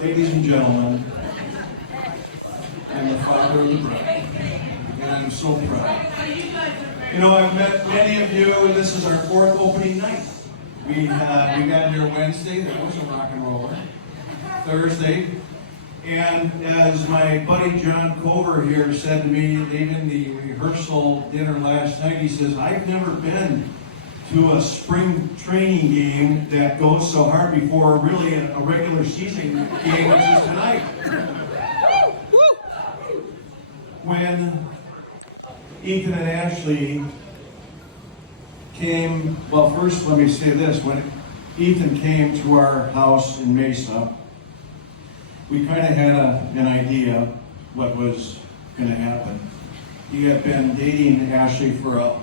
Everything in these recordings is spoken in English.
Ladies and gentlemen, I'm the father of the bride, and I'm so proud. You know, I've met many of you, and this is our fourth opening night. We got here Wednesday, there was a rock and roller. Thursday, and as my buddy John Cover here said to me, leaving the rehearsal dinner last night, he says, I've never been to a spring training game that goes so hard before really a regular season game, which is tonight. When Ethan and Ashley came, well, first let me say this, when Ethan came to our house in Mesa, we kind of had an idea what was going to happen. He had been dating Ashley for a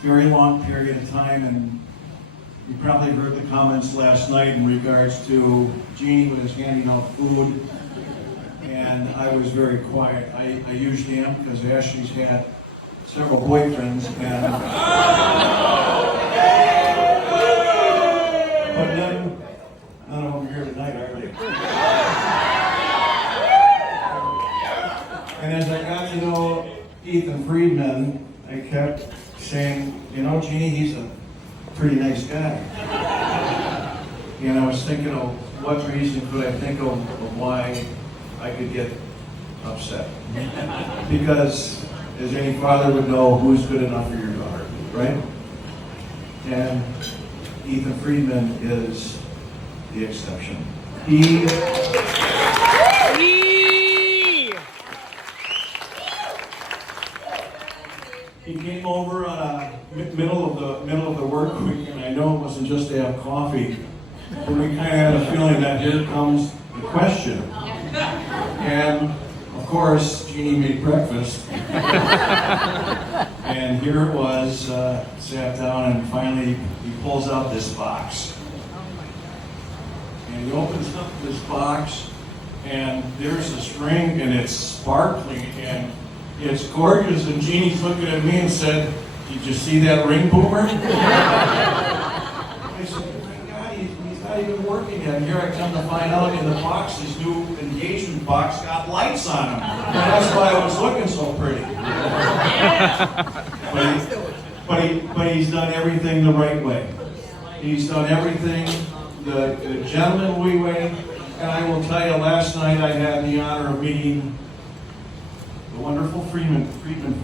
very long period of time, and you probably heard the comments last night in regards to Jeannie was handing out food, and I was very quiet. I usually am, because Ashley's had several boyfriends, and but then none of them are here tonight, are they? And as I got to know Ethan Friedman, I kept saying, you know, Jeannie, he's a pretty nice guy. And I was thinking of what reason could I think of why I could get upset. Because, as any father would know, who's good enough for your daughter, right? And Ethan Friedman is the exception. He came over on a middle of the work week, and I know it wasn't just to have coffee, but we kind of had a feeling that here comes the question. And of course, Jeannie made breakfast, and here it was. Sat down, and finally he pulls out this box, and he opens up this box, and there's this ring, and it's sparkling, and it's gorgeous, and Jeannie's looking at me and said, did you see that ring, Boomer? I said, oh my God, he's not even working yet. And here I come to find out in the box, his new engagement box got lights on him. And that's why I was looking so pretty. But he's done everything the right way. He's done everything the gentlemanly way. And I will tell you, last night I had the honor of meeting the wonderful Friedman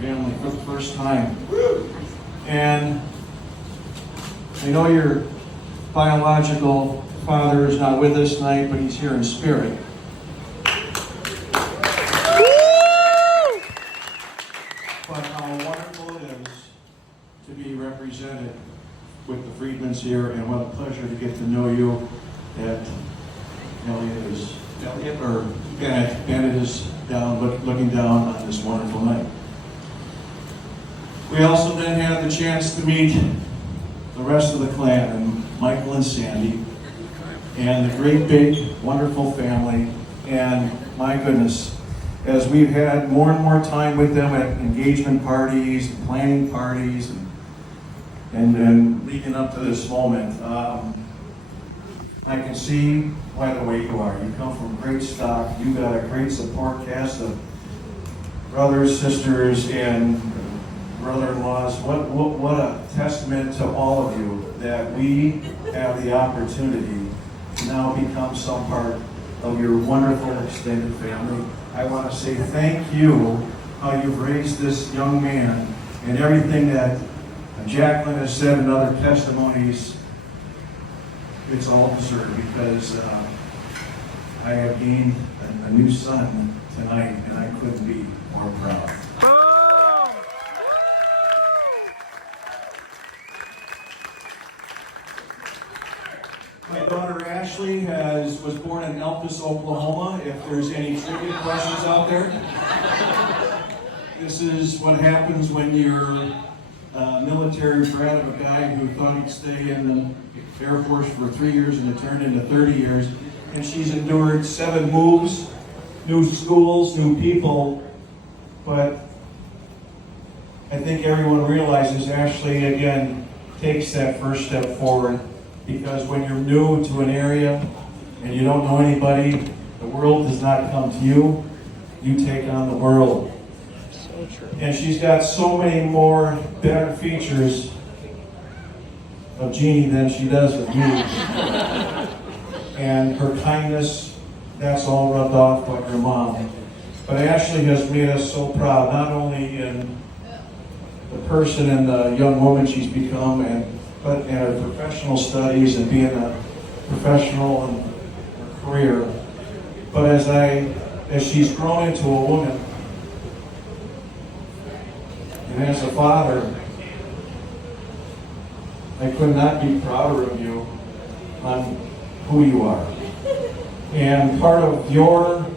family for the first time. And I know your biological father is not with us tonight, but he's here in spirit. But how wonderful it is to be represented with the Friedmans here, and what a pleasure to get to know you. That Bennett is down, looking down on this wonderful night. We also then had the chance to meet the rest of the clan, and Michael and Sandy, and the great big wonderful family. And my goodness, as we've had more and more time with them at engagement parties, planning parties, and leading up to this moment, I can see by the way you are. You come from great stock. You've got a great support cast of brothers, sisters, and brother-in-laws. What a testament to all of you that we have the opportunity to now become some part of your wonderful extended family. I want to say thank you how you've raised this young man, and everything that Jacqueline has said and other testimonies. It's all deserved, because I have gained a new son tonight, and I couldn't be more proud. My daughter Ashley was born in Elpis, Oklahoma. If there's any trivia questions out there, this is what happens when you're military brat of a guy who thought he'd stay in the Air Force for 3 years and it turned into 30 years. And she's endured 7 moves, new schools, new people. But I think everyone realizes Ashley, again, takes that first step forward, because when you're new to an area, and you don't know anybody, the world does not come to you. You take on the world. And she's got so many more better features of Jeannie than she does of me. And her kindness, that's all rubbed off by her mom. But Ashley has made us so proud, not only in the person and the young woman she's become, but in her professional studies and being a professional in her career. But as she's grown into a woman, and as a father, I could not be prouder of you on who you are. And part of your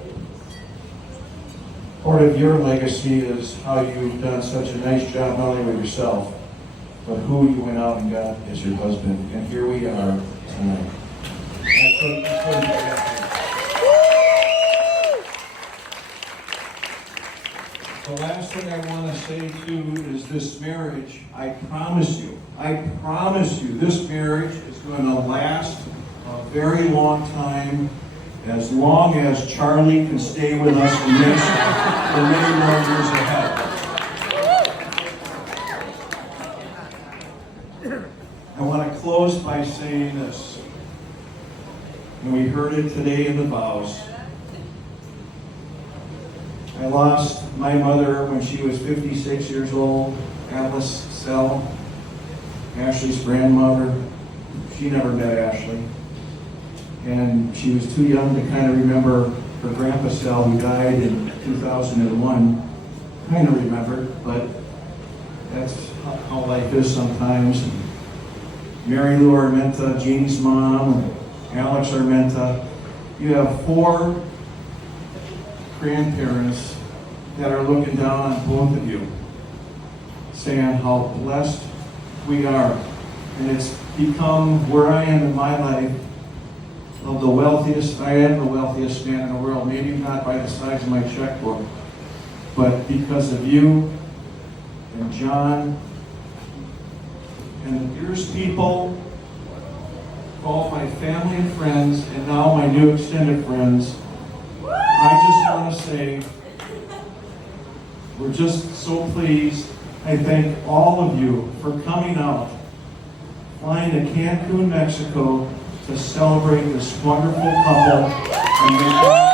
legacy is how you've done such a nice job, not only with yourself, but who you went out and got as your husband. And here we are tonight. I couldn't be happier. The last thing I want to say too is this marriage, I promise you, this marriage is going to last a very long time, as long as Charlie can stay with us for many more years ahead. I want to close by saying this, and we heard it today in the vows. I lost my mother when she was 56 years old, Alice Sell, Ashley's grandmother. She never met Ashley. And she was too young to kind of remember her grandpa Sell, who died in 2001. Kind of remembered, but that's how life is sometimes. Mary Lou Armenta, Jeannie's mom, and Alex Armenta. You have 4 grandparents that are looking down on both of you, saying how blessed we are. And it's become where I am in my life, of the wealthiest. I am the wealthiest man in the world, maybe not by the size of my checkbook, but because of you and John and yours people, all my family and friends, and now my new extended friends. I just want to say, we're just so pleased. I thank all of you for coming out, flying to Cancun, Mexico, to celebrate this wonderful couple. And